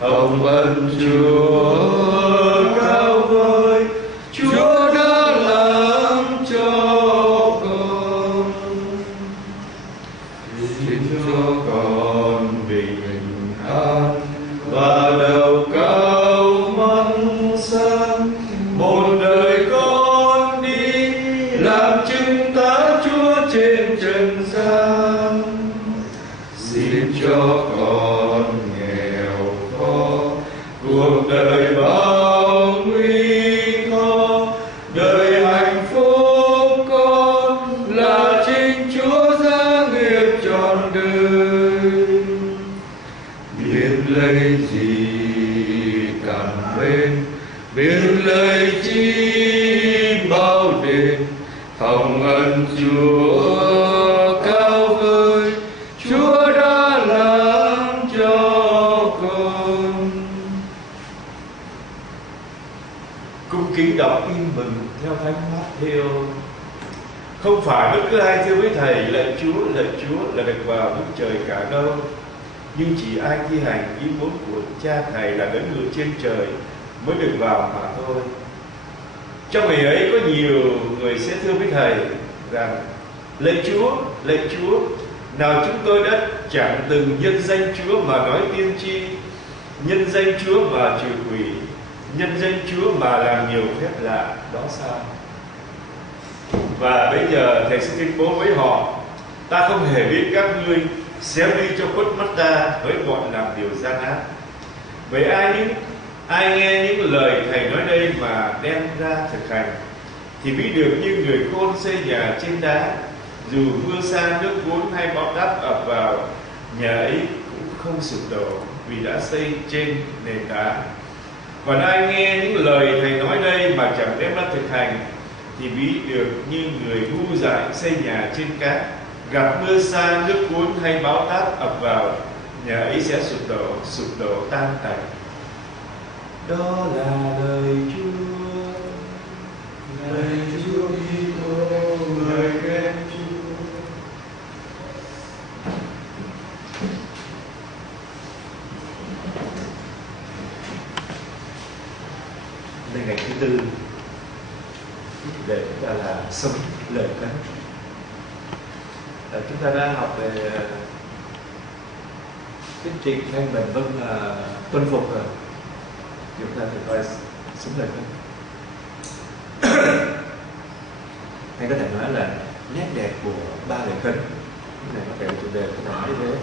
Hồng ân Chúa cao vời, Chúa đã làm cho con. Xin cho con bình an và đầu cao mắt sáng. Một đời con đi làm chứng tá Chúa trên trần gian. Xin cho con nghèo khó, cuộc đời bao nguy khó, đời hạnh phúc con là chính Chúa gia nghiệp trọn đời. Biết lấy gì cảm mến, biết lấy chi bao đền, hồng ân Chúa cao vời, Chúa đã làm cho con. Cung kính đọc Tin Mừng theo Thánh Matthew. Không phải bất cứ ai thưa với Thầy lạy Chúa là được vào nước trời cả đâu, nhưng chỉ ai thi hành ý muốn của Cha Thầy là đấng ngự trên trời mới được vào mà thôi. Trong ngày ấy có nhiều người sẽ thưa với Thầy rằng: lạy Chúa, nào chúng tôi đã chẳng từng nhân danh Chúa mà nói tiên tri, nhân danh Chúa mà trừ quỷ, nhân danh Chúa mà làm nhiều phép lạ đó sao? Và bây giờ Thầy sẽ tuyên bố với họ: ta không hề biết các ngươi, xéo đi cho khuất mắt ta với bọn làm điều gian ác. Vậy ai nghe những lời Thầy nói đây mà đem ra thực hành thì biết được như người khôn xây nhà trên đá, dù mưa sa nước cuốn hay bão táp ập vào, nhà ấy cũng không sụp đổ vì đã xây trên nền đá. Còn ai nghe những lời Thầy nói đây mà chẳng đem ra thực hành thì biết được như người ngu dại xây nhà trên cát, gặp mưa sa nước cuốn hay bão táp ập vào, nhà ấy sẽ sụp đổ tan tành. Đó là lời Chúa. Lời Chúa Kitô, lời khen Chúa. Đây ngày thứ tư, chủ đề chúng ta là sống lời Thánh. Chúng ta đã học về cái trịnh thanh bền vững tuân phục rồi. Chúng ta phải coi sống lời Thánh. Hay có thể nói là nét đẹp của ba lời Khấn. Cái này có thể là chủ đề của thầy như thế.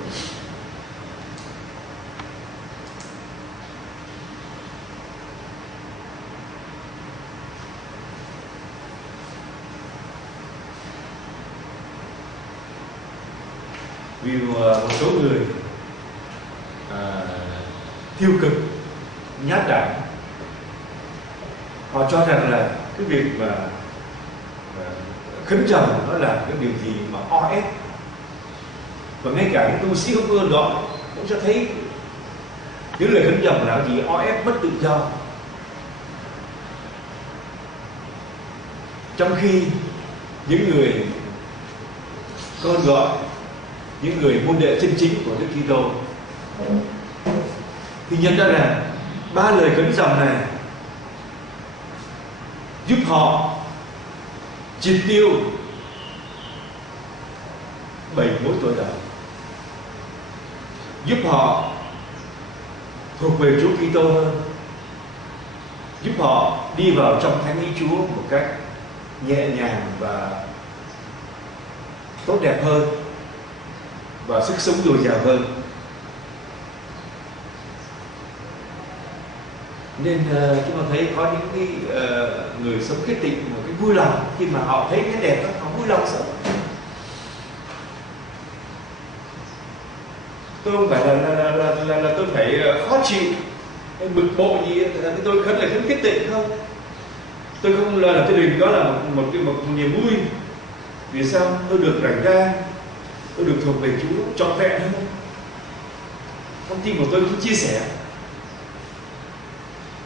Vì một số người tiêu cực, nhát đảng, họ cho rằng là cái việc mà khấn trầm nó là cái điều gì mà o ép, và ngay cả những tu sĩ không ưa đó cũng cho thấy những lời khấn trầm là gì o ép, mất tự do. Trong khi những người con gọi, những người môn đệ chân chính của Đức Kitô thì nhận ra rằng ba lời khấn ròng này giúp họ triệt tiêu 7 mối tội lỗi, giúp họ thuộc về Chúa Kitô hơn, giúp họ đi vào trong thánh ý Chúa một cách nhẹ nhàng và tốt đẹp hơn, và sức sống dồi dào hơn. Nên chúng ta thấy có những cái người sống kết tịnh một cái vui lòng khi mà họ thấy cái đẹp đó, họ vui lòng sống. Tôi không phải là tôi phải khó chịu hay bực bội gì tôi khấn là khấn kết tịnh không. Tôi không là tôi đừng đó là một niềm vui. Vì sao? Tôi được rảnh ra, tôi được thuộc về Chúa trọn vẹn hơn. Thông tin của tôi cũng chia sẻ.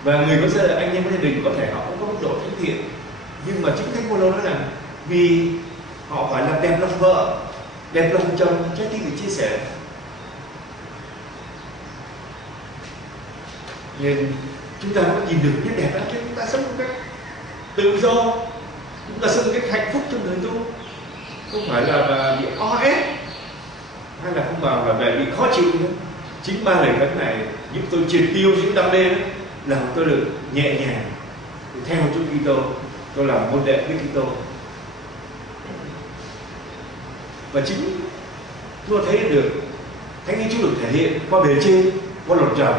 Và người có gia anh em có gia đình có thể họ cũng có mức độ thánh thiện, nhưng mà chính Thánh Phaolô nói rằng vì họ phải làm đẹp lòng vợ, đẹp lòng chồng, trái tim để chia sẻ. Nên chúng ta có nhìn được nét đẹp đó, chúng ta sống một cách tự do, chúng ta sống một cách hạnh phúc trong đời tu, không phải là bị o ép hay là không bảo là bị khó chịu nữa. Chính ba lời khấn này giúp tôi triệt tiêu những đam mê đó, làm tôi được nhẹ nhàng theo Chúa Kitô, tôi làm môn đệ với Kitô. Và chính tôi thấy được Thánh Ý Chúa được thể hiện qua bề trên, qua luật trời,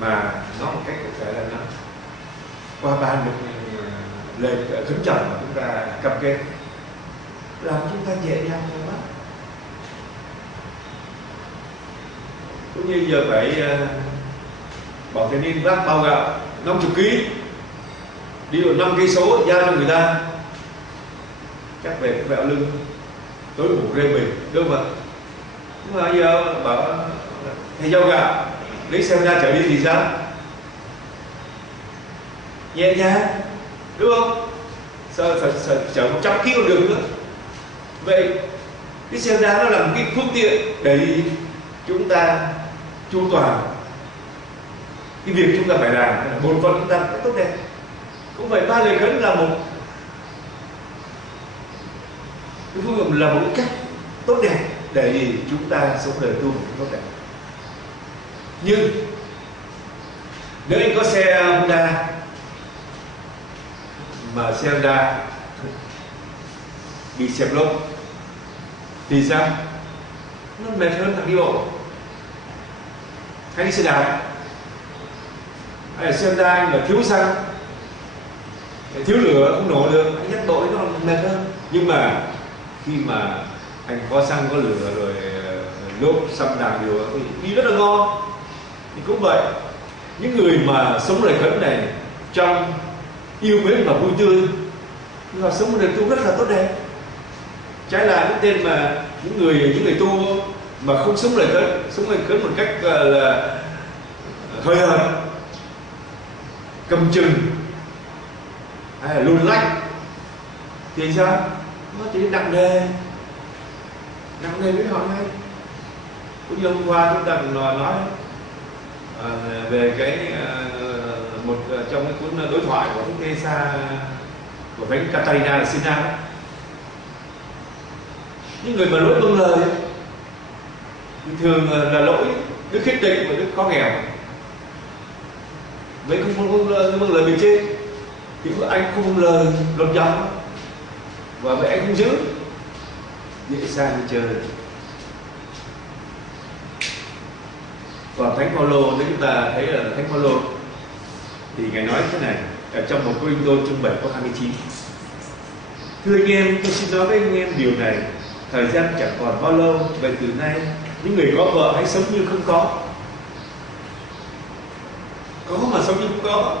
mà nó một cách cụ thể là nó qua ba lời khấn trần mà chúng ta cam kết, làm chúng ta nhẹ nhàng thôi đó. Cũng như giờ phải bảo thanh niên vác bao gạo 50 kg đi được 5 cây số giao cho người ta, chắc về cũng vẹo lưng, tối ngủ rê mình, đúng không ạ? Nhưng mà giờ bảo thầy giao gạo lấy xe ra chở đi thì sao? Nhẹ nhàng, đúng không? Sao chở 100 kg được nữa? Vậy cái xe ra nó là một cái phương tiện để chúng ta chu toàn cái việc chúng ta phải làm, một phần chúng ta phải tốt đẹp. Cũng vậy, ba lời khấn là một cái phương pháp, là một cái cách tốt đẹp để chúng ta sống đời tu một cách tốt đẹp. Nhưng nếu anh có xe Honda mà xe Honda bị xẹp lốp thì sao? Nó mệt hơn thằng đi bộ hay đi xe đạp. Hay là xe Honda anh mà thiếu xăng, thiếu lửa không nổ được, anh nhắc đội nó mệt hơn. Nhưng mà khi mà anh có xăng có lửa rồi lốp xăm đạp điều đi rất là ngon. Thì cũng vậy, những người mà sống lời khấn này trong yêu mến và vui tươi, họ sống một đời tu rất là tốt đẹp. Trái lại cái tên mà những người tu mà không sống lời khấn, sống lời khấn một cách là hời hợt, cầm chừng hay là lùn lách thì sao? Nó chỉ nặng nề với họ ngay. Cũng như hôm qua chúng ta cũng nói về cái một trong cái cuốn đối thoại của Thánh Teresa của Thánh Catarina de Siena, những người mà lỗi vâng lời thì thường là lỗi đức khích định và đức khó nghèo. Vậy không vâng lời bề trên thì anh không vâng lời luật dòng, và vậy anh không giữ, dễ sang đi chơi. Còn Thánh Phaolô, nếu chúng ta thấy là Thánh Phaolô thì ngài nói thế này ở trong một Cô-rinh-tô chương 7 câu 29: thưa anh em, tôi xin nói với anh em điều này, thời gian chẳng còn bao lâu, vậy từ nay những người có vợ hãy sống như không có mà sống như không có.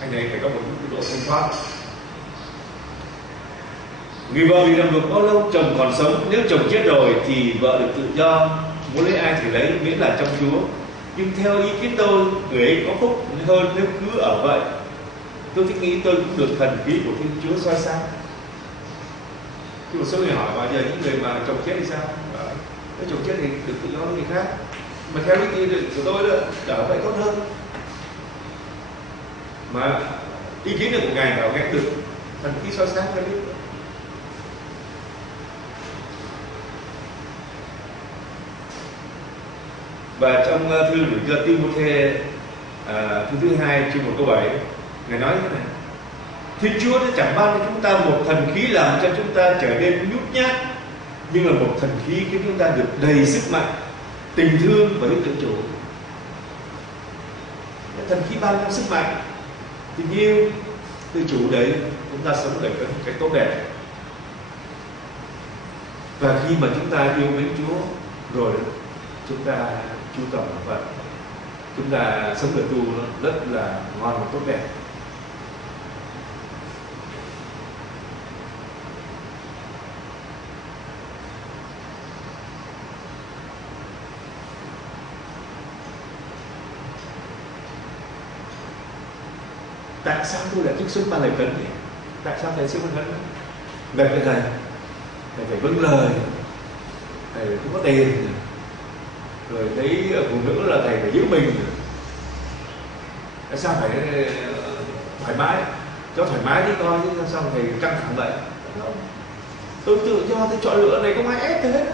Anh này phải có một độ thanh thoát. Người vợ bị ràng buộc bao lâu chồng còn sống, nếu chồng chết rồi thì vợ được tự do, muốn lấy ai thì lấy, miễn là trong Chúa. Nhưng theo ý kiến tôi, người ấy có phúc hơn nếu cứ ở vậy. Tôi thích nghĩ tôi cũng được thần khí của Thiên Chúa soi sáng. Thì một số người hỏi bao giờ những người mà chồng chết thì sao? Nếu chồng chết thì được tự do với người khác, mà theo ý kiến của tôi đó, trở vậy tốt hơn. Mà ý kiến của ngài bảo nghe được thần khí soi sáng cho biết. Và trong thư gửi cho Timôthê thư thứ 2 chương 1 câu 7, ngài nói thế này: Thiên Chúa đã chẳng ban cho chúng ta một thần khí làm cho chúng ta trở nên nhút nhát, nhưng là một thần khí khiến chúng ta được đầy sức mạnh, tình thương và biết tự chủ. Thần khí ban cho sức mạnh, tình yêu, tự chủ đấy, chúng ta sống đời một cách tốt đẹp. Và khi mà chúng ta yêu mến Chúa rồi, chúng ta chu toàn Phật, chúng ta sống đời tu nó rất là ngon và tốt đẹp. Tại sao tôi lại trích xuất ba lời khấn nhỉ? Tại sao thầy xưng khấn? Về cái thầy phải vâng lời, thầy không có tiền, rồi thấy phụ nữ là thầy phải giữ mình, Tại sao phải thoải mái, cho thoải mái đi coi chứ sao thầy căng thẳng vậy? Tôi tự do, tôi chọn lựa này, không ai ép tôi hết.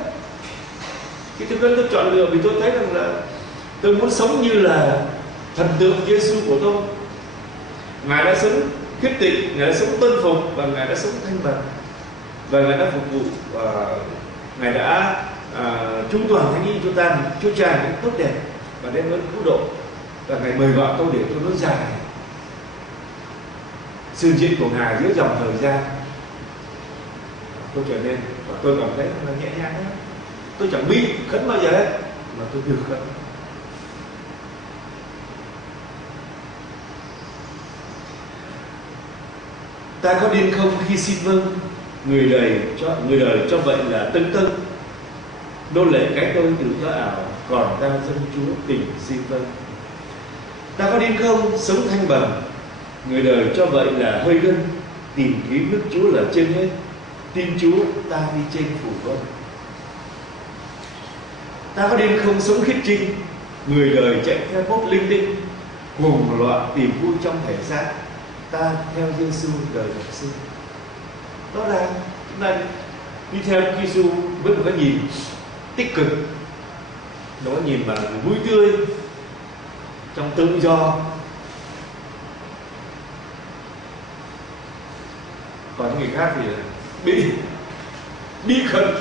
Cái thực tôi chọn lựa vì tôi thấy rằng là tôi muốn sống như là thần tượng Giêsu của tôi. Ngài đã sống khiết tịnh, Ngài đã sống tuân phục, và Ngài đã sống thanh bằng, và Ngài đã phục vụ, và Ngài đã chu toàn thánh y cho ta, cho tràn những tốt đẹp và đem đến cứu độ, và Ngài mời gọi tôi để tôi nối dài sự diện của Ngài giữa dòng thời gian. Tôi trở nên, và tôi cảm thấy là nhẹ nhàng lắm. Tôi chẳng bị khấn bao giờ hết, mà tôi được khấn. Ta có điên không khi xin vâng, người đời cho vậy là tưng tưng. Nô lệ cái tôi tự do ảo, còn ta dân Chúa tình xin vâng. Ta có điên không sống thanh bằng, người đời cho vậy là hơi gân. Tìm kiếm nước Chúa là trên hết, tin Chúa ta đi trên phủ vân. Ta có điên không sống khiết trinh, người đời chạy theo bốt linh tinh. Cuồng loạn tìm vui trong thể xác, ta theo Giêsu đời được sinh. Đó là chúng ta đi theo Giêsu với một cái nhìn tích cực, đó là nhìn mà vui tươi trong tự do. Còn người khác thì bị khẩn,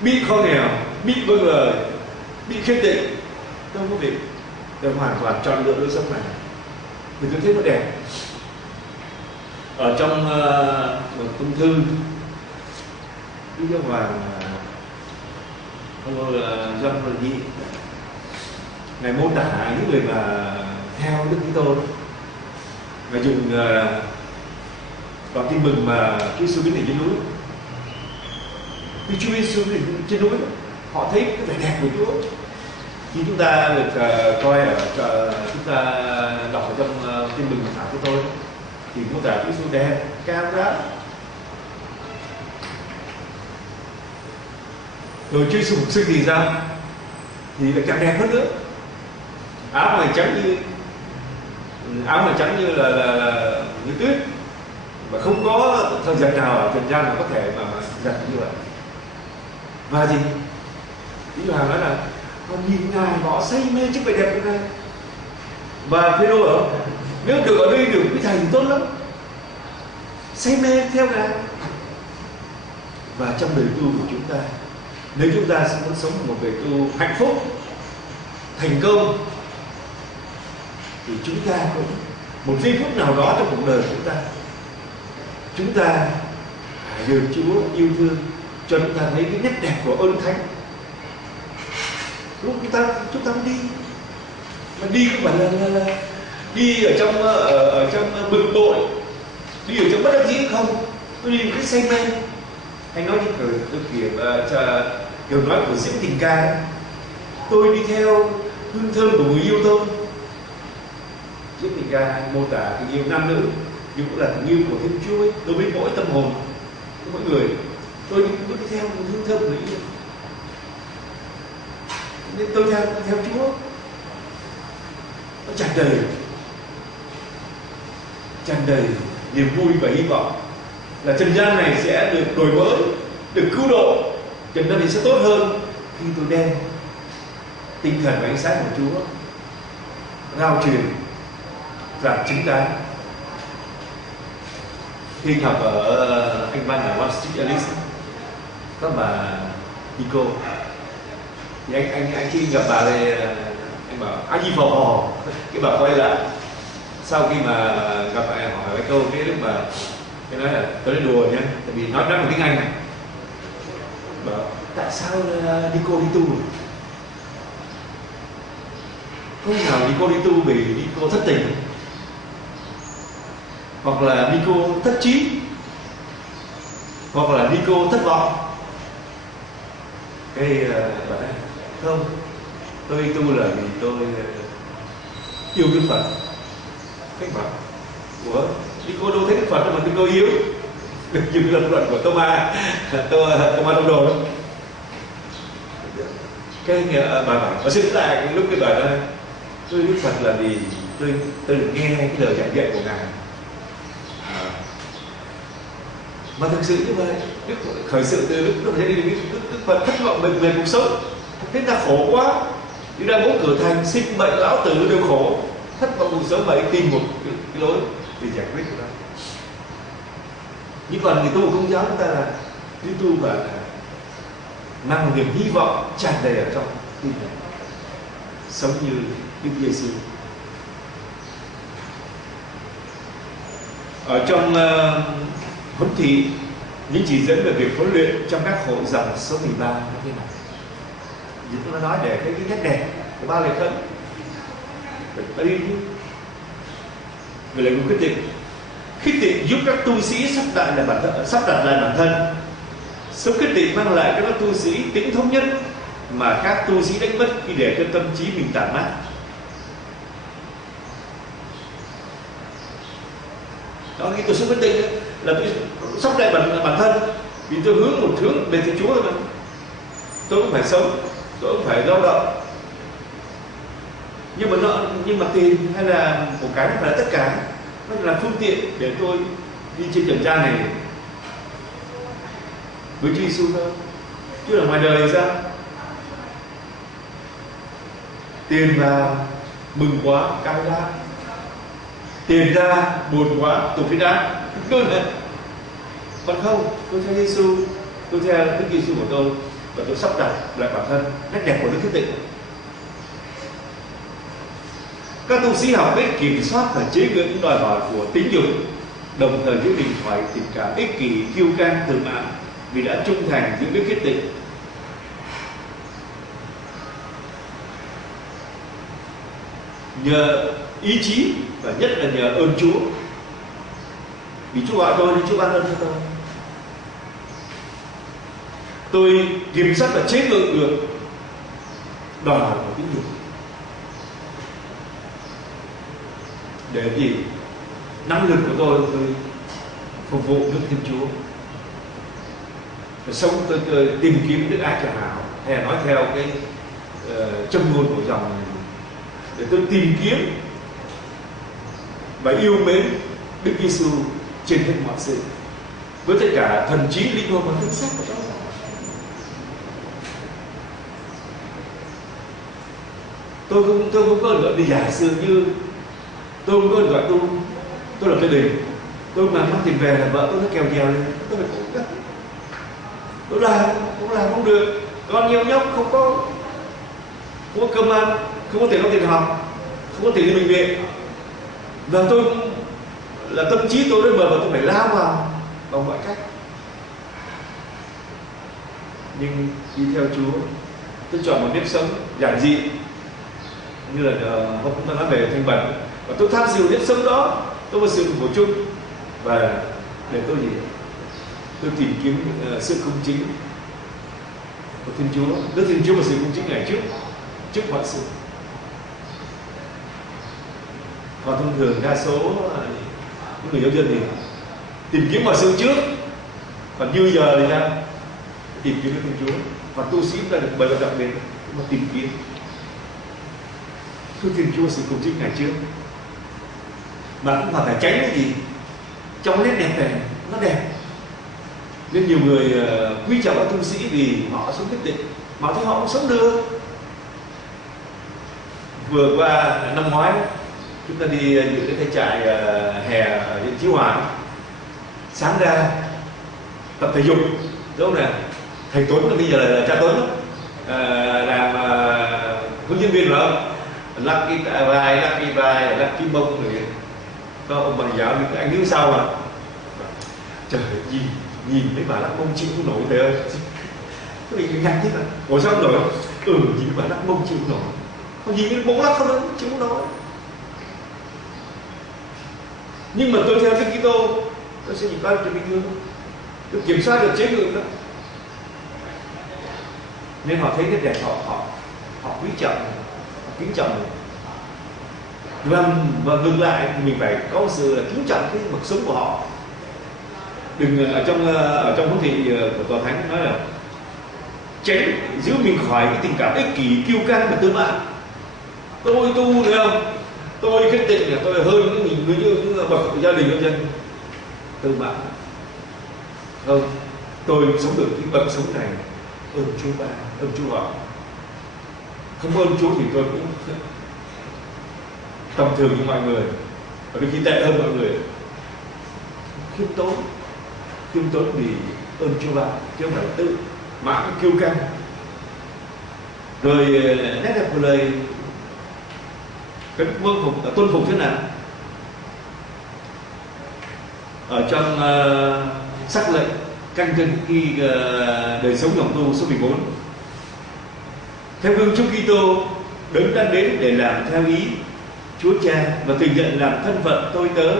bị khó nghèo, bị vâng lời, bị khiết tịnh. Tôi không có việc, tôi hoàn toàn chọn lựa lối sống này vì tôi thấy nó đẹp. Ở trong một công thư Đức Giáo Hoàng ông John Paul Ngài mô tả những người mà theo Đức Kitô, Ngài dùng đoạn tin mừng mà Chúa Giêsu biến hình trên núi. Khi Chúa Giêsu biến hình trên núi, họ thấy cái vẻ đẹp của Chúa. Khi chúng ta được coi ở chúng ta đọc ở trong tin mừng thảo của tôi, thì mô tả Chúa Giêsu đẹp, cao ráo. Rồi Chúa Giêsu phục sinh thì sao? Thì lại càng đẹp hơn nữa. Áo mày trắng như là như tuyết, và không có thời gian nào ở trần gian mà có thể mà giặt như vậy. Và gì? Đức Hoàng nói là còn nhìn Ngài họ say mê trước vẻ đẹp của Ngài. Và Phêrô ở nếu được ở đây được với thầy thì tốt lắm, say mê theo Ngài. Và trong đời tu của chúng ta, nếu chúng ta muốn sống một đời tu hạnh phúc, thành công, thì chúng ta cũng một giây phút nào đó trong cuộc đời chúng ta được Chúa yêu thương, cho chúng ta thấy cái nét đẹp của ơn thánh. Lúc chúng ta đi, mà đi không phải là đi ở trong bực bội, đi ở trong bất đắc dĩ không, tôi đi một cái say mê. Anh nói như kiểu nói của diễn tình ca, tôi đi theo hương thơm của người yêu tôi. Diễn tình ca mô tả tình yêu nam nữ, nhưng cũng là tình yêu của Thiên Chúa ấy, đối với mỗi tâm hồn của mỗi người. Tôi đi theo một hương thơm của người yêu, nên tôi theo Chúa. Nó tràn đầy niềm vui và hy vọng là trần gian này sẽ được đổi mới, được cứu độ. Trần gian này sẽ tốt hơn khi tôi đem tinh thần và ánh sáng của Chúa rao truyền, làm chứng tán. Khi học ở anh Văn ở Wall Street Alice, có bà Nico, thì anh khi gặp bà đây, anh bảo anh gì phò, cái bà quay lại sau khi mà gặp hỏi cái câu, cái lúc mà cái nói là tôi nói đùa nhé, tại vì nói bằng tiếng Anh này, bảo tại sao Nico đi tu? Không nào Nico đi tu vì Nico thất tình, hoặc là Nico thất trí, hoặc là Nico thất vọng. Cái bạn ấy không, tôi đi tu là vì tôi yêu Đức Phật. Cách bảo ủa, Nico đâu thấy Đức Phật mà Nico yêu? Được dùng lập luận của Thomas Đông Đồ đó. Cái bà bảo, và xin lại lúc cái bài đó, tôi Đức Phật là vì tôi được nghe cái lời giảng dạy của ngài. Mà thực sự như vậy, khởi sự từ Đức Phật thất vọng về cuộc sống, thế ta khổ quá, đi ra bốn cửa thành, sinh bệnh lão tử đều khổ, thất vọng cuộc sống, vậy tìm một cái lối để giải quyết của nó. Nhưng còn người tu không giáo chúng ta là đi tu và mang một niềm hy vọng tràn đầy ở trong tim này, sống như Đức Giêsu. Ở trong huấn thị những chỉ dẫn về việc huấn luyện trong các hội dòng số 13 như thế này, nó nói để cái nét đẹp của ba lễ khấn phải đi về lễ quyết định. Khích tịnh giúp các tu sĩ sắp đặt lại bản thân. Sống khích tịnh mang lại cho các tu sĩ tính thống nhất mà các tu sĩ đánh mất khi để cho tâm trí mình tản mát. Đó, khi tôi sống khích tịnh là tôi sắp lại bản thân, vì tôi hướng một hướng về Thiên Chúa rồi mà. Tôi cũng phải sống, tôi cũng phải lao động. Nhưng mà tiền hay là một cái nó phải là tất cả, nó là phương tiện để tôi đi trên trần gian này với Chúa Giêsu thôi. Chứ là ngoài đời thì sao? Tiền vào mừng quá cao đa, tiền ra buồn quá tụt phía đá, đơn này. Còn không, tôi theo Giêsu, tôi theo Đức Giêsu của tôi và tôi sắp đặt lại bản thân nét đẹp của Đức Khích Tịnh. Các tu sĩ học cách kiểm soát và chế ngự những đòi hỏi của tính dục, đồng thời giữ mình khỏi tình cảm ích kỷ, kiêu căng, tự mãn, vì đã trung thành giữ Đức Khích Tịnh. Nhờ ý chí và nhất là nhờ ơn Chúa, vì Chúa gọi tôi nên Chúa ban ơn cho tôi. Tôi kiểm soát và chế ngự được đòi hỏi của tính dục. Để gì? Năng lực của tôi phục vụ nước Thiên Chúa. Sống tôi tìm kiếm đức ái trả hảo, hay là nói theo cái châm ngôn của dòng này, để tôi tìm kiếm và yêu mến Đức Giêsu trên hết mọi sự, với tất cả thần trí, linh hồn và thân xác của tôi. Tôi không có gọi đi giả sử như tôi không có gọi tôi là gia đình, tôi mà mang tiền về là vợ tôi nó kèo nhèo lên, tôi phải khổ lắm. Tôi làm không được, con nhiều nhóc không có cơm ăn, không có tiền có tiền học, không có tiền đi bệnh viện, và tôi là tâm trí tôi đến bờ và tôi phải lao vào bằng mọi cách. Nhưng đi theo Chúa, tôi chọn một nếp sống giản dị, như là hôm chúng ta nói về Thanh Bẩn, và tôi tham dự nếp sống đó, tôi có sự phục vụ chung, và để tôi gì? Tôi tìm kiếm sự công chính của Thiên Chúa, Đức Thiên Chúa và sự công chính này trước mọi sự. Còn thông thường đa số những người giáo dân thì tìm kiếm mọi sự trước, còn như giờ thì sao? Tìm kiếm Đức Thiên Chúa. Và tu sĩ ta được bởi đặc biệt mà tìm kiếm Đức Thiên Chúa, sự công chính này trước, mà cũng phải tránh cái gì trong cái nét đẹp này nó đẹp. Nên nhiều người quý trọng các tu sĩ vì họ sống quyết định, mà thấy họ cũng sống được. Vừa qua năm ngoái chúng ta đi dự cái trại hè ở Chí Hòa, sáng ra tập thể dục, đúng không nào? Thầy Tuấn là bây giờ là cha Tuấn làm hướng dẫn viên phải không? Lắc cái vai, lắc cái mông rồi có ông bằng giáo những anh đứng sau mà trời nhìn mấy bà lắc mông chịu không nổi thầy ơi. Cái gì ngạc thế mà ủa sao không nổi? Nhìn bà lắc mông chịu không nổi, còn nhìn cái bóng lắc không đó chịu không nổi. Nhưng mà tôi theo Đức Kitô, tôi sẽ nhìn coi cho bình thường, tôi kiểm soát được chế ngự đó, nên họ thấy cái đẹp, họ quý trọng, họ kính trọng. Và ngược lại mình phải có sự kính trọng cái mực sống của họ. Đừng ở trong huấn thị của Tòa Thánh nói là tránh giữ mình khỏi cái tình cảm ích kỷ, kiêu căng và tư mãn. tôi tu được không, tôi quyết định là tôi hơn những bậc gia đình công dân. Tư bạn không, tôi sống được cái bậc sống này ơn Chúa Ba, ơn Chúa Vợ. Không ơn Chúa thì tôi cũng tầm thường như mọi người, và đôi khi tệ hơn mọi người. Khiêm tốn vì ơn Chúa Ba, chứ không phải tự mãn kiêu căng. Rồi nét đẹp của lời cái tuân phục thế nào? Ở trong sắc lệnh căn dân khi đời sống dòng tu số 14, theo gương Chúa Kitô, Đấng đã đến để làm theo ý Chúa Cha và thừa nhận làm thân phận tôi tớ,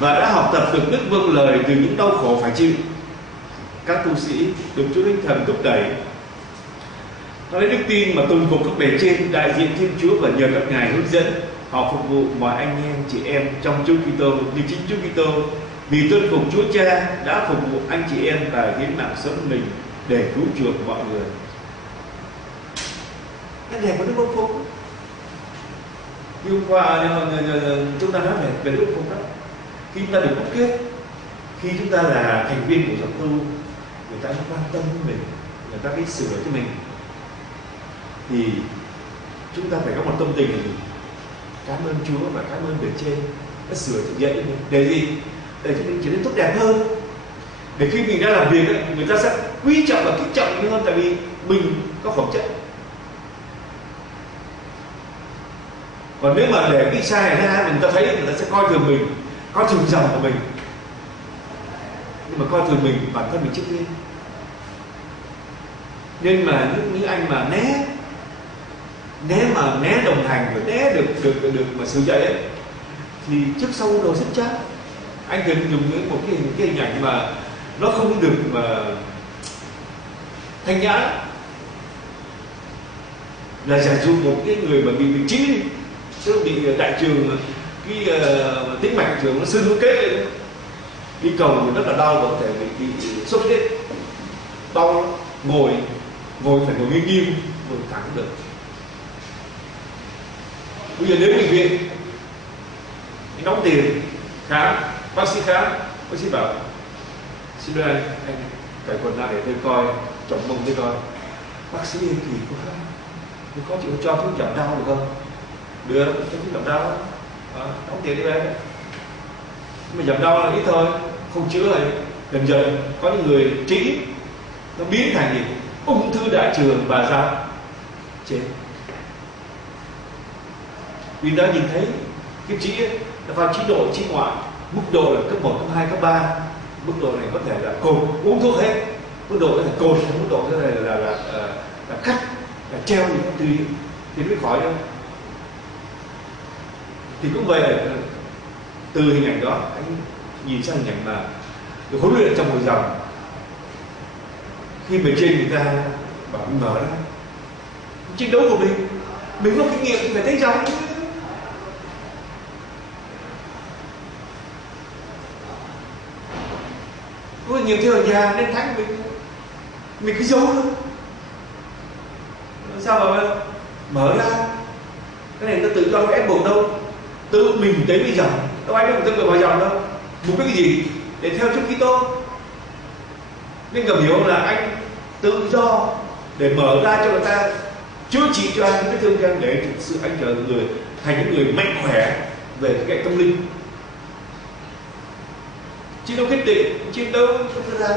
và đã học tập được đức vâng lời từ những đau khổ phải chịu. Các tu sĩ được Chúa Thánh Thần thúc đẩy, họ lấy đức tin mà tuân phục các bề trên đại diện Thiên Chúa, và nhờ các ngài hướng dẫn họ phục vụ mọi anh em chị em trong Chúa Kitô như chính Chúa Kitô vì tuân phục Chúa Cha đã phục vụ anh chị em và hiến mạng sống mình để cứu chuộc mọi người. Cái đẹp của Đức Ông Phục. Như hôm qua chúng ta nói về Đức Ông Phục đó, khi chúng ta được đúc kết, khi chúng ta là thành viên của dòng tu, người ta quan tâm đến mình, người ta biết sửa cho mình, thì chúng ta phải có một tâm tình là cảm ơn Chúa và cảm ơn bề trên đã sửa dạy mình. Để gì? Để cho mình trở nên tốt đẹp hơn, để khi mình đã làm việc ấy, người ta sẽ quý trọng và kính trọng mình hơn, tại vì mình có phẩm chất. Còn nếu mà để cái sai này ra, người ta thấy người ta sẽ coi thường mình, coi thường dòng của mình, nhưng mà coi thường mình bản thân mình trước tiên. Nên mà những anh mà né đồng hành và né được mà sửa dạy ấy, thì trước sau đồ rất chắc. Anh cần dùng một cái hình ảnh mà nó không được mà thanh nhã, là giả dụ một cái người mà bị trĩ, tức bị đại trường cái tĩnh mạch trường nó sưng nó kết lên, đi cầu thì rất là đau, có thể bị sốt huyết, đau, ngồi phải ngồi nghiêng, ngồi thẳng được. Bây giờ đến bệnh viện, anh đóng tiền khám, bác sĩ khám, bác sĩ bảo xin lỗi anh cởi quần ra để tôi coi, chồng mông tôi coi. Bác sĩ kỳ quá, tôi có chịu cho thuốc giảm đau được không? Được, cho thuốc giảm đau, đóng tiền đi về. Nhưng mà giảm đau là ít thôi, không chữa rồi. Dần dần có những người trĩ nó biến thành gì? Ung thư đại trường và sao? Chết. Vì đã nhìn thấy cái trĩ ấy, nó vào chế độ trĩ ngoại, mức độ là cấp 1, cấp 2, cấp 3. Mức độ này có thể là cồn, uống thuốc hết. Mức độ có thể cồn, mức độ có thể là cắt, là treo gì không tùy thì mới khỏi đâu. Thì cũng vậy, từ hình ảnh đó anh nhìn sang hình ảnh mà được huấn luyện trong một dòng. Khi bề trên người ta bảo mình mở ra chiến đấu của mình có kinh nghiệm thì phải thấy dòng. Có nhiều thứ ở nhà nên thánh mình cứ giấu thôi. Sao mà mở ra cái này nó tự do ép buộc đâu, tự mình tới bây giờ đâu ai biết mình tự vào dòng đâu. Mục đích gì? Để theo Chúa Kitô. Nên ngầm hiểu là anh tự do để mở ra cho người ta, chữa trị cho anh, vết thương cho anh, để thực sự anh trở thành những người mạnh khỏe về cái cạnh tâm linh. Chứ đâu quyết định, chứ đâu ra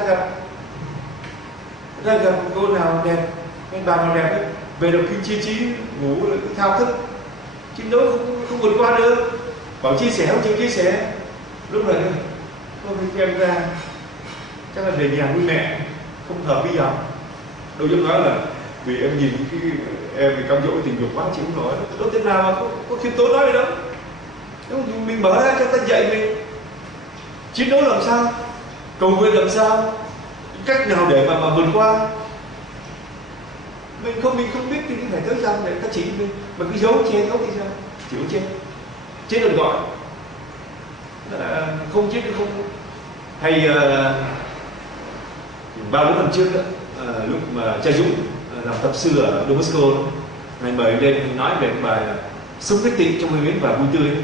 gặp cô nào đẹp, anh bà nào đẹp ấy, về được khi chia trí ngủ là cứ thao thức, chứ đâu không vượt qua được. Bảo chia sẻ không chịu chia sẻ, lúc này không thấy em ra chắc là về nhà với mẹ không hợp bây giờ. Đâu dám nói là vì em nhìn cái em thì cam dỗ tình dục quá chịu không nổi. Đâu thế nào mà có khiêm tốn nói gì đâu. Mình mở ra cho ta dạy mình chiến đấu làm sao, cầu nguyện làm sao, cách nào để mà vượt qua. Mình không biết thì phải tới rằng để ta chỉ mình, mà cứ giấu che giấu thì sao? Chịu chết đừng gọi, không chết không. Hay 3-4 năm trước đó, lúc mà cha Dũng làm tập sư ở Damascus, Ngài mời lên nói về bài là sống cái tịnh trong nguyên và vui tươi.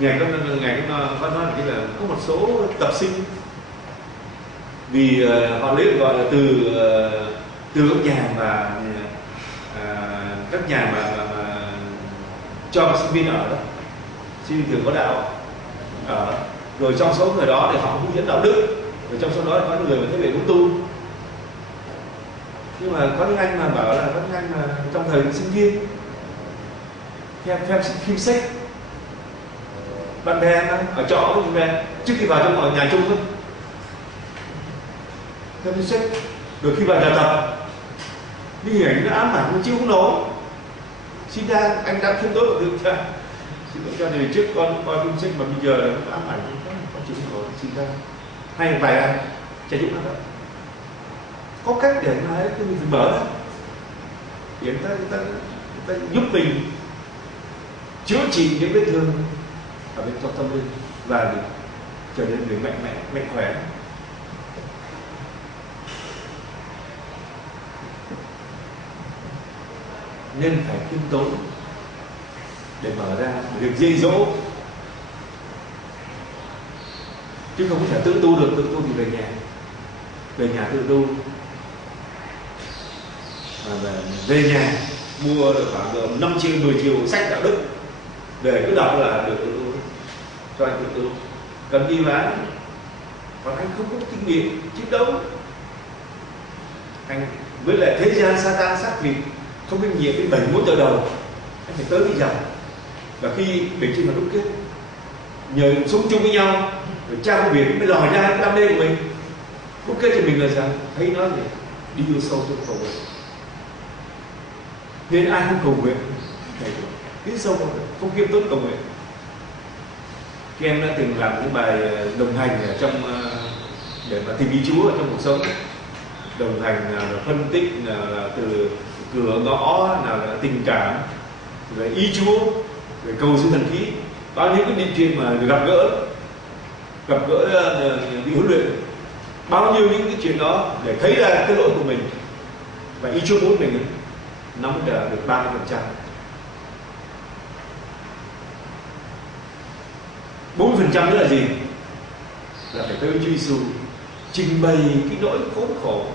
Ngài có nói là có một số tập sinh vì họ lấy gọi là từ các nhà mà cho sinh viên ở đó, sinh viên thường có đạo ở, rồi trong số người đó thì họ hướng dẫn đạo đức, rồi trong số đó có người mà thấy về cũng tu. Nhưng mà có những anh mà bảo là có những anh mà trong thời sinh viên theo phim sách, bạn bè ở trọ với bạn bè trước khi vào trong nhà chung thôi, theo phim sách, rồi khi vào nhà tập đi hình ảnh nó ám ảnh nó chịu không nổi. Xin ra anh đã khiêm tốn được ra, xin lỗi cho nên trước con coi phim sách mà bây giờ nó ám ảnh con chịu không nổi, xin ra hay một vài anh chạy giúp nó đó. Có cách để mà ấy, mình phải mở ra để người ta giúp mình chữa trị những vết thương ở bên trong tâm linh và trở nên người mạnh khỏe. Nên phải khiêm tốn để mở ra việc dạy dỗ, chứ không thể tự tu được. Tự tu thì về nhà tự tu, và về nhà mua được khoảng 5 triệu 10 triệu sách đạo đức để cứ đọc là được tự tu, cho anh tự tu. Cần đi bán, còn anh không có kinh nghiệm chiến đấu, anh với lại thế gian Satan sát phạt không kinh nghiệm đến 71 giờ đầu, anh phải tới bây giờ. Và khi mình trên là đúc kết nhờ sống chung với nhau, rồi trao công việc mới lòi ra cái đam mê của mình. Đúc kết cho mình là sao? Thấy nó thì đi vô sâu trong cầu nguyện. Nên ai không cầu nguyện thầy đi sâu không kiêm tốn cầu nguyện. Các em đã từng làm những bài đồng hành ở trong để mà tìm ý Chúa ở trong cuộc sống. Đồng hành nào là phân tích, nào là từ cửa ngõ, nào là tình cảm, rồi ý Chúa, rồi cầu xin thần khí. Bao nhiêu cái điện chuyện mà gặp gỡ đi huấn luyện, bao nhiêu những cái chuyện đó để thấy ra cái lỗi của mình và ý Chúa muốn mình nắm được 30%. Bốn % nữa là gì? Là phải tới Chúa Giêsu trình bày cái nỗi khốn khổ,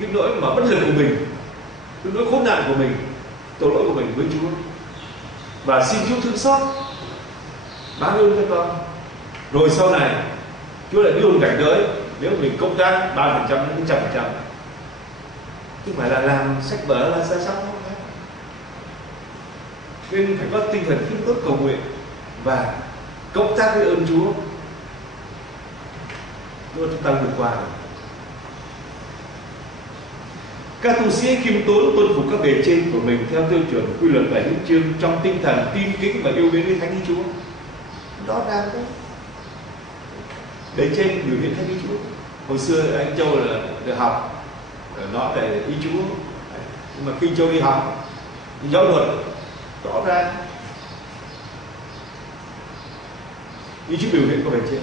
cái nỗi mà bất lực của mình, cái nỗi khốn nạn của mình, tội lỗi của mình với Chúa, và xin Chúa thương xót, ban ơn cho con. Rồi sau này Chúa lại đưa một cảnh tới, nếu mình công tác 3% đến 100%, chứ không phải là làm sách vở là sai sót không. Nên phải có tinh thần khiêm tốn cầu nguyện và cộng tác với ơn Chúa, chúng ta vượt qua được. Các tu sĩ khiêm tốn tuân phục các bề trên của mình theo tiêu chuẩn quy luật và hiến chương trong tinh thần tin kính và yêu mến với Thánh Ý Chúa. Đó đang đấy. Bề trên biểu hiện Thánh Ý Chúa. Hồi xưa anh Châu là được học nói về Ý Chúa, nhưng mà khi Châu đi học giáo luật rõ ràng Ý Chúa biểu hiện của bề trên.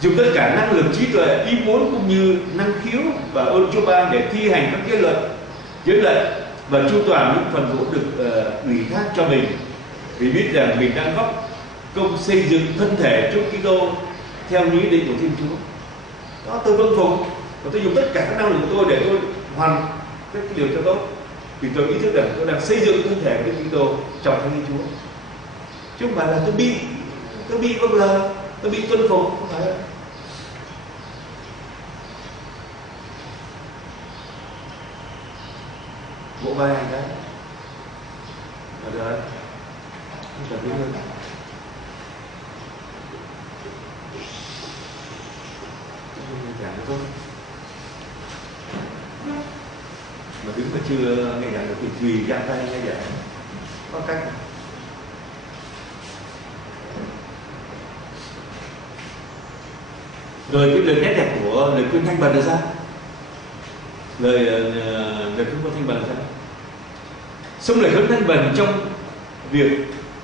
Dùng tất cả năng lực, trí tuệ, ý muốn cũng như năng khiếu và ơn Chúa ban để thi hành các kết luận, giới lệnh và chu toàn những phần vốn được ủy thác cho mình, vì biết rằng mình đang góp công xây dựng thân thể Chúa Kitô theo ý định của Thiên Chúa. Đó, tôi vâng phục và tôi dùng tất cả các năng lực của tôi để tôi hoàn cái điều cho tốt, vì tôi ý thức rằng tôi đang xây dựng thân thể của Đức Kitô trong Thánh Ý Chúa, chứ không phải là tôi bị vâng lời, tôi bị tuân phục, không phải là. Vỗ vai anh đấy. Rồi đấy. Không cần đứng hơn. Không giảng được thôi. Mà đứng mà chưa nghe giảng được thì tùy giang tay nghe giảng. Có cách. Rồi cái lời nét đẹp của lời khuyên thanh bần là sao? Lời khuyên của thanh bần là sao? Sống lời khuyên thanh bần trong việc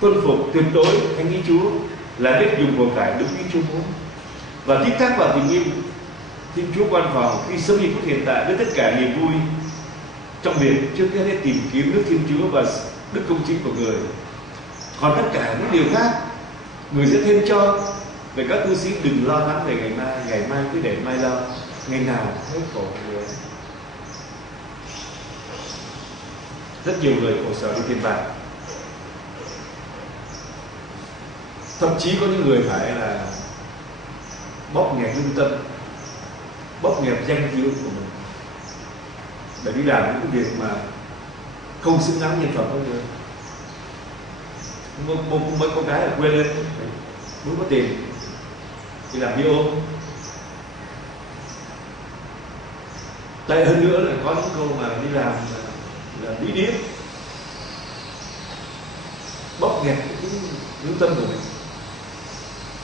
tuân phục tuyệt đối Thánh Ý Chúa là biết dùng của cải đúng ý Chúa muốn và tích tác vào tình yêu Thiên Chúa quan phòng khi sống như phút hiện tại với tất cả niềm vui trong việc trước hết tìm kiếm nước Thiên Chúa và đức công chính của người. Còn tất cả những điều khác người sẽ thêm cho. Về các tu sĩ đừng lo lắng về ngày mai cứ để mai lo, ngày nào hết khổ người. Rất nhiều người khổ sở đi tiền bạc, thậm chí có những người phải là bóp nghẹt lương tâm, bóp nghẹt danh tiếng của mình để đi làm những cái việc mà không xứng đáng nhân phẩm của người. Mấy cô gái là quên lên muốn có tiền đi làm đi ôm. Tệ hơn nữa là có những cô mà đi làm là bí điếc, bóp nghẹt cái lương tâm của mình,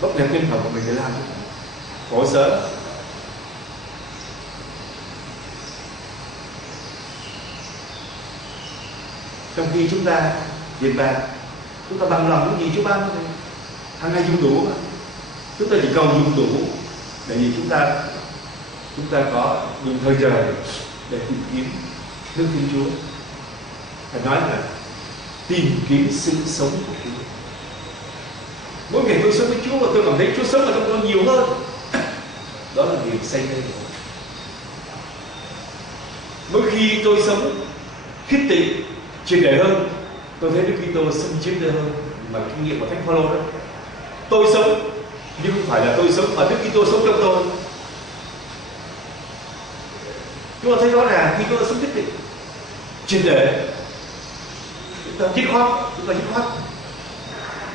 bóp nghẹt nhân phẩm của mình để làm khổ sở. Trong khi chúng ta tiền bạc, chúng ta bằng lòng những gì Chúa ban cho mình, hàng ngày dùng đủ mà. Chúng ta chỉ cầu dùng đủ để vì chúng ta có những thời giờ để tìm kiếm nước Thiên Chúa. Phải nói là tìm kiếm sự sống của Chúa. Mỗi ngày tôi sống với Chúa và tôi cảm thấy Chúa sống ở trong tôi nhiều hơn. Đó là điều say mê. Mỗi khi tôi sống khít tịnh triệt để hơn, tôi thấy Đức Kitô xâm chiếm tôi hơn. Mà kinh nghiệm của Thánh Phaolô đó, tôi sống nhưng không phải là tôi sống mà Đức Kitô sống trong tôi. Chúng ta thấy rõ ràng khi chúng ta sống khít tịnh triệt để, chúng ta dứt khoát,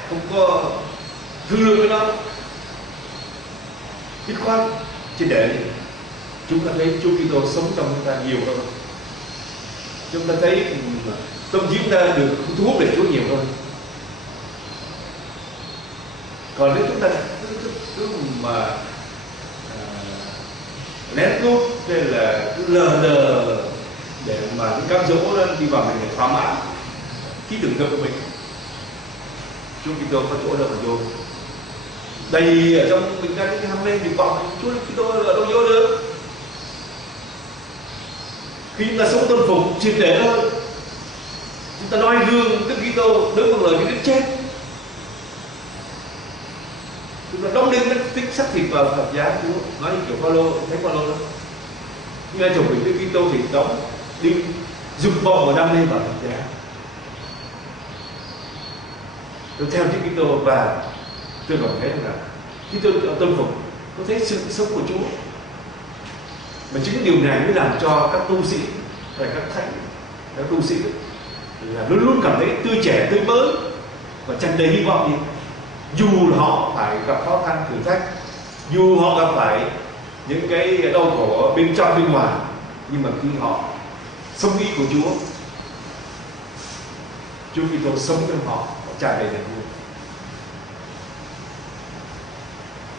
không có thương lượng với nó, dứt khoát triệt để, chúng ta thấy Chúa Kitô sống trong chúng ta nhiều hơn. Chúng ta thấy tâm trí chúng ta được thu hút để Chúa nhiều hơn. Còn nếu chúng ta cứ mà lén lút hay là cứ lờ đờ để mà cái cám dỗ đó đi vào mình để thỏa mãn trí tưởng tượng của mình, Chúa Kitô có chỗ đâu mà vô. Đầy ở trong mình ra cái ham mê dục vọng, Chúa Kitô ở đâu vô được. Khi chúng ta sống tuân phục triệt để hơn, chúng ta noi gương Đức Kitô đứng bằng lời cái Đức chết, chúng ta đóng đinh cái tích xác thịt vào thập giá Chúa. Nói như kiểu Phaolô, Thánh Phaolô đó, như ai chồng mình Đức Kitô thì đóng đinh dục vọng và đam mê vào thập giá. Tôi theo Đức Kitô và tôi cảm thấy là khi tôi tuân phục, tôi thấy sự sống của Chúa. Mà chính điều này mới làm cho các tu sĩ và các thánh, các tu sĩ là luôn luôn cảm thấy tươi trẻ, tươi mới và tràn đầy hy vọng. Dù họ phải gặp khó khăn thử thách, dù họ gặp phải những cái đau khổ bên trong bên ngoài, nhưng mà khi họ sống ý của Chúa Kitô sống trong họ tràn đầy niềm vui.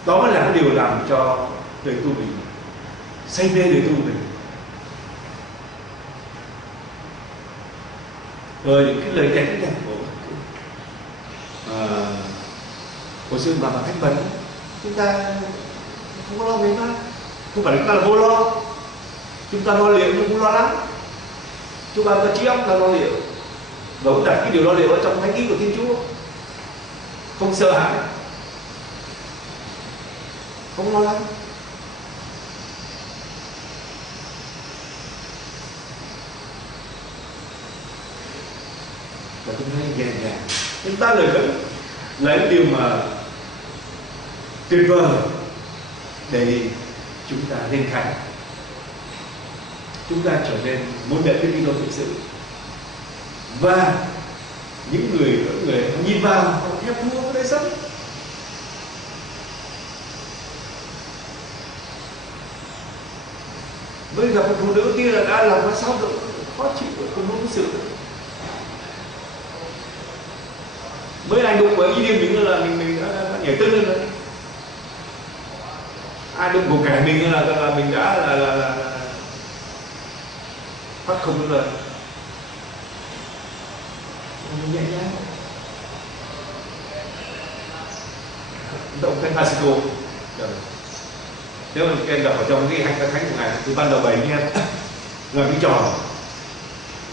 Đó mới là cái điều làm cho đời tu mình say mê đời tu mình. Rồi những cái lời đẹp của sư bà Thánh Bẩn, chúng ta không có lo về mai, không phải chúng ta là vô lo, chúng ta lo liệu nhưng không lo lắng. Chúng ta có trí óc là lo liệu và cũng đặt cái điều lo liệu ở trong thánh ý của Thiên Chúa, không sợ hãi, không lo lắng. Và chúng ta nhẹ nhàng. Chúng ta lời dẫn là những điều mà tuyệt vời để chúng ta lên thành, chúng ta trở nên môn đệ Đức Kitô thực sự. Và những người nhìn vào họ thèm thuồng cái đời sống. Mới gặp một phụ nữ kia là đã làm nó sao được khó chịu, không muốn sự. Mới ai đụng với ý điên mình là mình đã nhảy tưng lên rồi. Ai đụng của kẻ mình là mình đã là phát không được rồi. Mình nhẹ nhàng. Động Thánh Francisco Nếu mà các em đọc ở trong cái hành các thánh của ngài từ ban đầu 7 anh em làm cái trò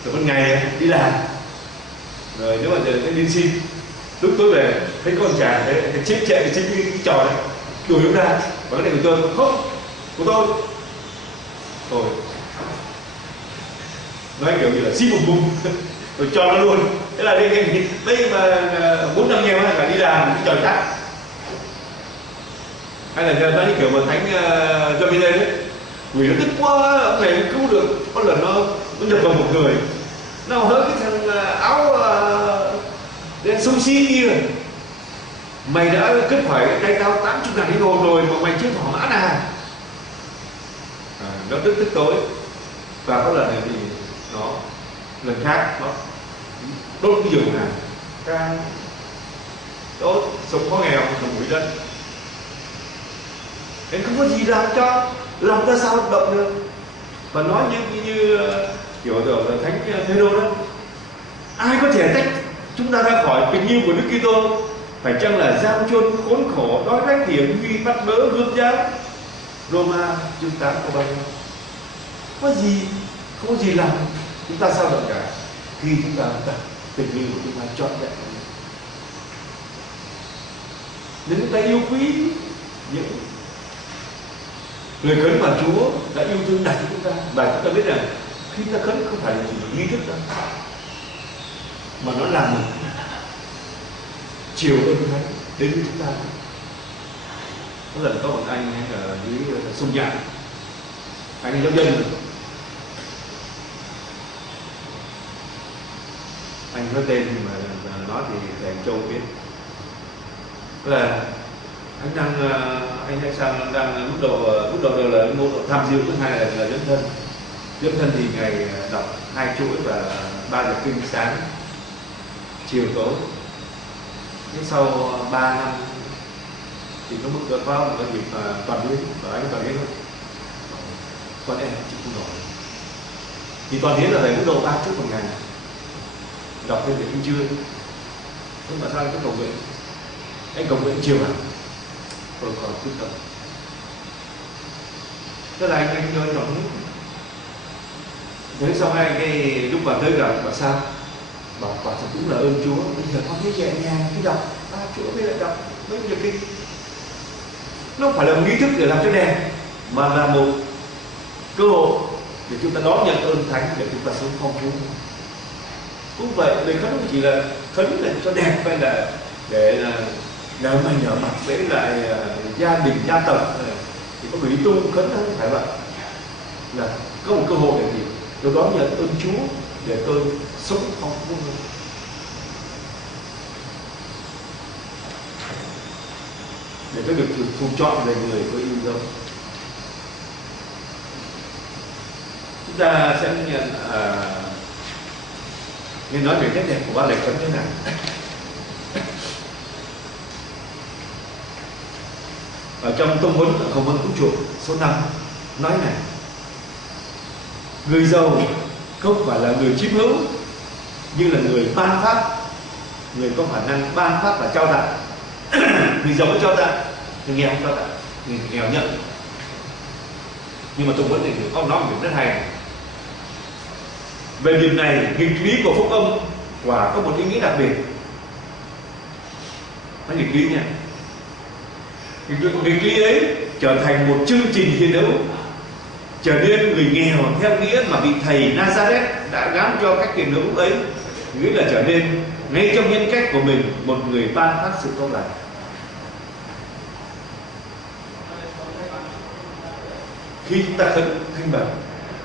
rồi một ngày đi làm, rồi nếu mà đi xin lúc tối về thấy con chàng đấy chết chạy chính cái trò đấy đuổi ông ra, và cái này của tôi không, của tôi thôi, nói kiểu như là xin một bùng rồi cho nó luôn. Thế là đây mà 4 năm em phải đi làm cái trò khác. Hay là nói như kiểu mà thánh cho bên đây đấy, quỷ nó tức quá, ông này cứu được, có lần nó nhập vào một người, nó hỡi cái thằng áo đen sông xi kia, mày đã cướp khỏi tay tao 80.000 cái đồ rồi mà mày chưa thỏa mãn à? Nó tức tối. Và có lần này thì nó lần khác nó đốt cái giường này, càng đốt sống khó nghèo sống mũi đất. Em không có gì làm cho lòng ta sao động được. Và nói như kiểu ở thánh Phêrô đó, ai có thể tách chúng ta ra khỏi tình yêu của Đức Kitô? Phải chăng là giam chôn khốn khổ, đói rách hiểm nguy, bắt bớ gươm giáo? Roma chương 8 câu 30. Có gì, không có gì làm chúng ta sao động cả khi chúng ta đặt tình yêu của chúng ta trọn vẹn. Nếu chúng ta yêu quý những lời khấn mà Chúa đã yêu thương đặt cho chúng ta, và chúng ta biết rằng khi ta khấn không phải là chỉ một nghi thức đâu, mà nó là một chiều ơn thánh đến với chúng ta. Có lần có một anh ở dưới sông Nhạn, anh giáo dân, anh nói tên nhưng mà nói thì thầy Châu biết, là anh đang sang đang bước đầu đều là môn độ tham dự, thứ hai là dấn thân. Dấn thân thì ngày đọc 2 chuỗi và 3 giờ kinh sáng chiều tối. Nhưng sau 3 năm thì có bước qua một cái dịp toàn hiến, và anh toàn hiến thôi, con em chịu không nổi. Thì toàn hiến là phải bước đầu 3 chút một ngày, đọc thêm về kinh chương. Nhưng mà sao anh cứ cầu nguyện? Anh cầu nguyện chiều à? Tôi còn quyết tâm. Thế là anh cho nó thế xong cái lúc mà tới gần bảo sao? Bảo quả thật cũng là ơn Chúa. Bây giờ con thấy nhẹ nhàng khi đọc 3 chuỗi mới lại đọc mấy giờ kinh. Nó không phải là một nghi thức để làm cho đẹp, mà là một cơ hội để chúng ta đón nhận ơn thánh, để chúng ta sống phong phú. Cũng vậy, lời khấn không chỉ là khấn để cho đẹp, hay là để nhờ mày nhờ mặt với lại gia đình gia tộc thì có người đi tu khấn không phải vậy, là có một cơ hội để gì tôi đón nhận ơn Chúa, để tôi sống phong phú hơn. Để tôi được thu chọn về người tôi yêu dấu. Chúng ta sẽ nhận nên nói về nét đẹp của 3 lời khấn thế nào. Ở trong tông huấn Hồng Ân Cứu Chuộc số 5 nói này: người giàu không phải là người chiếm hữu, nhưng là người ban pháp, người có khả năng ban pháp và trao tặng. Người giàu có trao tặng, người nghèo không trao tặng, người nghèo nhận. Nhưng mà tông huấn thì ông nói một việc rất hay này. Về điểm này, nghịch lý của phúc âm quả có một ý nghĩa đặc biệt. Nói nghịch lý nha. Nghịch lý ấy trở thành một chương trình thi đấu, trở nên người nghèo theo nghĩa mà vị thầy Nazareth đã gắn cho cách tiền đấu ấy, nghĩa là trở nên ngay trong nhân cách của mình một người ban phát sự tốt lành. Khi chúng ta khấn thanh bẩn,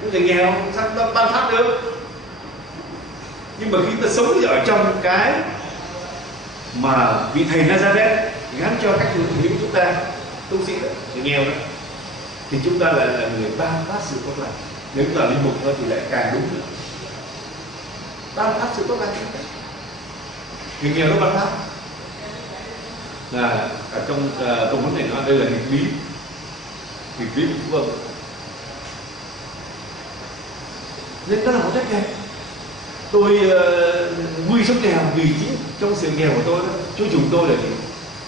những người nghèo sao chúng ta ban phát được? Nhưng mà khi ta sống ở trong cái mà vị thầy Nazareth gắn cho cách hiểu chúng ta, tu sĩ đó, người nghèo đó, thì chúng ta là người ban phát sự tốt lành. Nếu chúng ta linh mục thôi thì lại càng đúng nữa. Ban phát sự tốt lành. Người nghèo nó ban phát. Là ở trong câu vấn này nói đây là nghịch lý của phúc âm. Nên đó là một cách này. Tôi vui sống nghèo vì chính trong sự nghèo của tôi đó, Chúa dùng tôi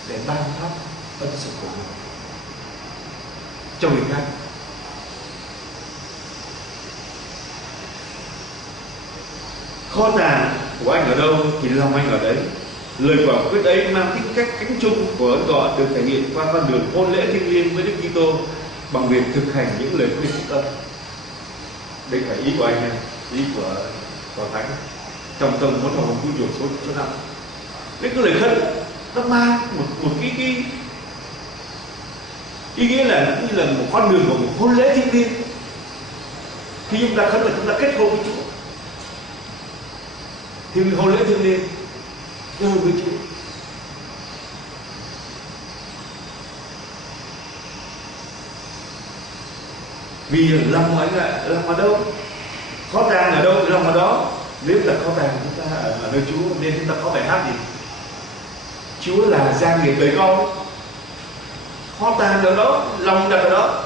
để ban phát ân sự của mình. cho người khác. Kho tàng của anh ở đâu thì lòng anh ở đấy. Lời quả quyết ấy mang tính cách cánh chung của ơn gọi được thể hiện qua con đường hôn lễ thiêng liêng với Đức Kitô bằng việc thực hành những lời khuyên của tâm. Đây phải ý của anh này, ý của Thánh trong tông muốn hồng cứu chuộc số 5. Đấy, cái lời khấn nó mang một cái ý nghĩa là như là một con đường của một hôn lễ thiêng liêng. Khi chúng ta khấn là chúng ta kết hôn với Chúa, thì hôn lễ thiêng liêng kết hôn với Chúa. Vì lòng của anh là lòng ở đâu, kho tàng ở đâu thì lòng ở đó. Nếu là kho tàng chúng ta ở nơi Chúa, nên chúng ta có bài hát gì? Chúa là gia nghiệp đời con. Kho tàng ở đó, lòng đặt ở đó.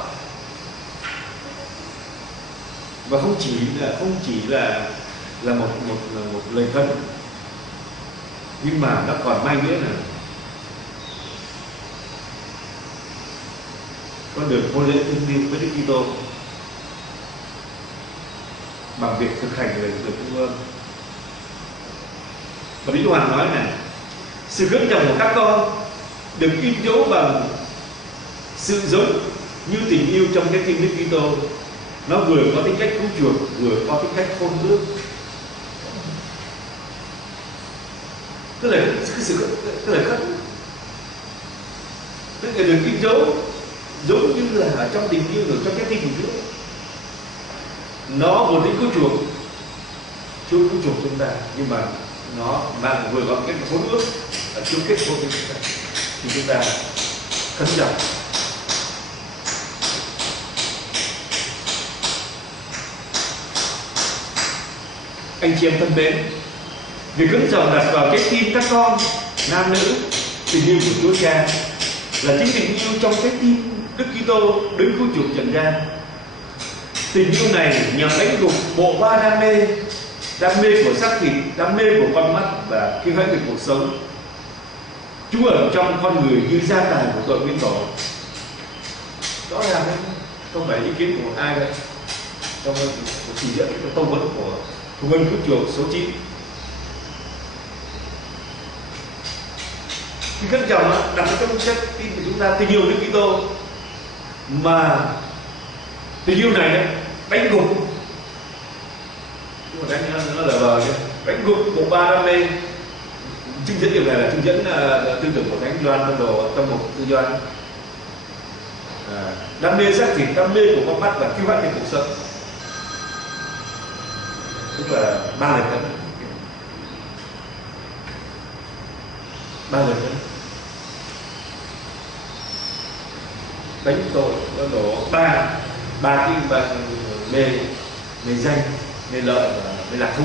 Và không chỉ là một lời khấn, nhưng mà nó còn mang nghĩa là con đường hôn lễ thiêng liêng với Đức Kitô bằng việc thực hành lời Chúa. Và Đức Hoàng nói này, sự gớm chồng của các con được in dấu bằng sự giống như tình yêu trong cái tim Đức Kitô. Nó vừa có tính cách cứu chuộc, vừa có tính cách hôn ước. Cái lời khấn tức là được in dấu giống như là ở trong tình yêu, trong cái tim của Chúa. Nó một tính cứu chuộc, Chúa cứu chuộc chúng ta, nhưng mà nó mang vừa có cái hôn ước, Chúa kết hôn với chúng ta, thì chúng ta khấn chồng. Anh chị em thân mến, việc khấn chồng đặt vào cái tim các con nam nữ tình yêu của Chúa Cha là chính tình yêu trong cái tim Đức Kitô đứng cứu chuộc trần gian. Tình yêu này nhằm đánh gục bộ ba đam mê của xác thịt, đam mê của con mắt và khi hãnh về cuộc sống. Chúa ở trong con người như gia tài của tội nguyên tổ. Rõ ràng đấy, không phải ý kiến của ai đâu, trong chỉ dẫn cái tông vấn của Phúc âm cứu chuộc số 9. Khi khấn chồng đặt trong chất tim của chúng ta tình yêu Đức Kitô, mà tình yêu này đấy, đánh gục, nhưng mà nó là vờ chứ, đánh gục bộ ba đam mê. Chứng dẫn điều này là chứng dẫn tư tưởng của Thánh Gioan trong đồ tâm mục tư Gioan. Đam mê xác thịt, đam mê của con mắt và kiêu hãnh về cuộc sống, tức là ba lời khấn. Đánh tội nó đổ ba cái mê danh, mê lợi và mê lạc thú.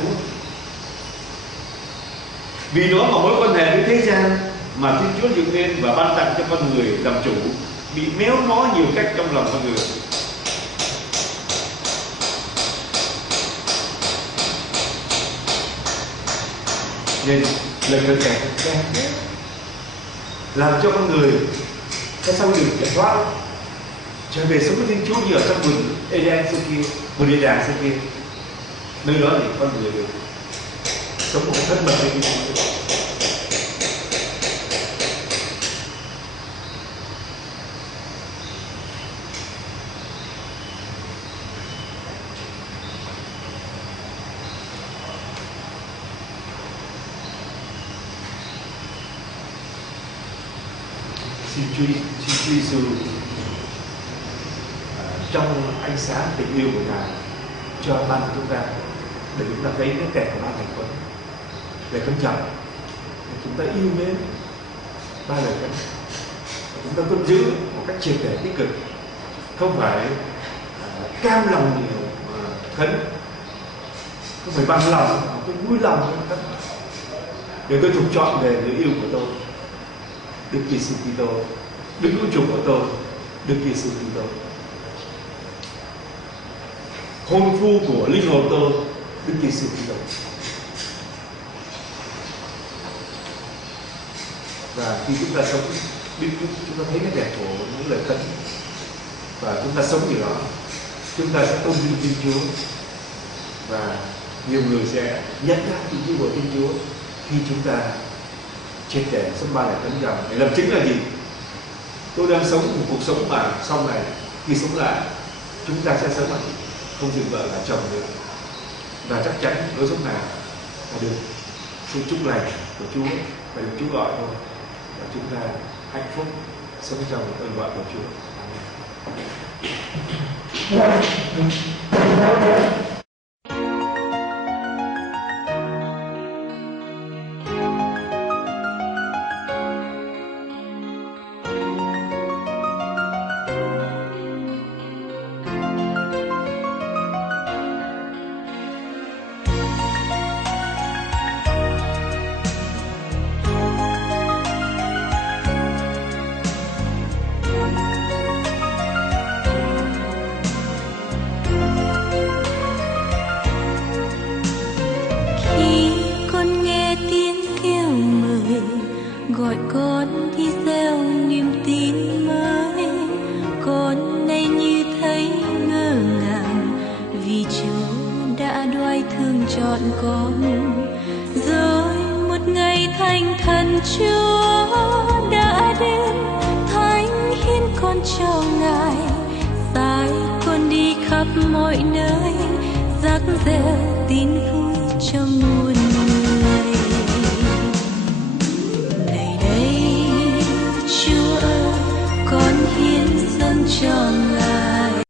Vì nó mà mối quan hệ với thế gian mà Thiên Chúa dựng nên và ban tặng cho con người làm chủ bị méo mó nhiều cách trong lòng con người. Nên lời khấn càng làm cho con người cái sau đường giải thoát trở về sống với Thiên Chúa như ở trong vườn Eden xưa kia, vườn Eden xưa kia. Nơi đó thì con người được sống một cách thân mật với Thiên Chúa. Xin Chúa Giêsu trong ánh sáng tình yêu của Ngài cho ban chúng ta, để chúng ta thấy cái kẻ của ban thành quân để khấn chồng, để chúng ta yêu mến ba lời khấn, chúng ta tuân giữ một cách triệt để tích cực, không phải cam lòng khấn, không phải bằng lòng, mà tôi vui lòng khấn. Để tôi thuộc chọn về người yêu của tôi, Đức Giêsu Kitô, Đức Cứu Chuộc của tôi, Đức Giêsu Kitô. Hôn phu của linh hồn tôi, Đức Giêsu Kitô. Và khi chúng ta sống biết chúng ta thấy cái đẹp của những lời khấn, và chúng ta sống như đó, chúng ta sẽ tôn vinh Thiên Chúa, và nhiều người sẽ nhận ra ý chí của Thiên Chúa khi chúng ta triệt để sống ba lạy tấm lòng. Để làm chứng là gì? Tôi đang sống một cuộc sống mà sau này khi sống lại chúng ta sẽ sống không dừng vợ là chồng nữa, và chắc chắn lối sống nào là được sự chúc lành của Chúa và được Chúa gọi thôi, và chúng ta hạnh phúc sống trong ơn gọi của Chúa. Amen. Gọi con đi gieo niềm tin mới, con nay như thấy ngỡ ngàng vì Chúa đã đoái thương chọn con. Rồi một ngày thành thần Chúa đã đến, thánh hiến con cho Ngài, sai con đi khắp mọi nơi, rắc rẽ tin vui cho muôn người. Chúa ơi, con hiến dâng cho Ngài.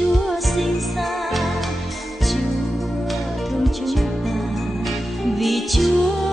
Chúa sinh ra, Chúa thương chúng ta, vì Chúa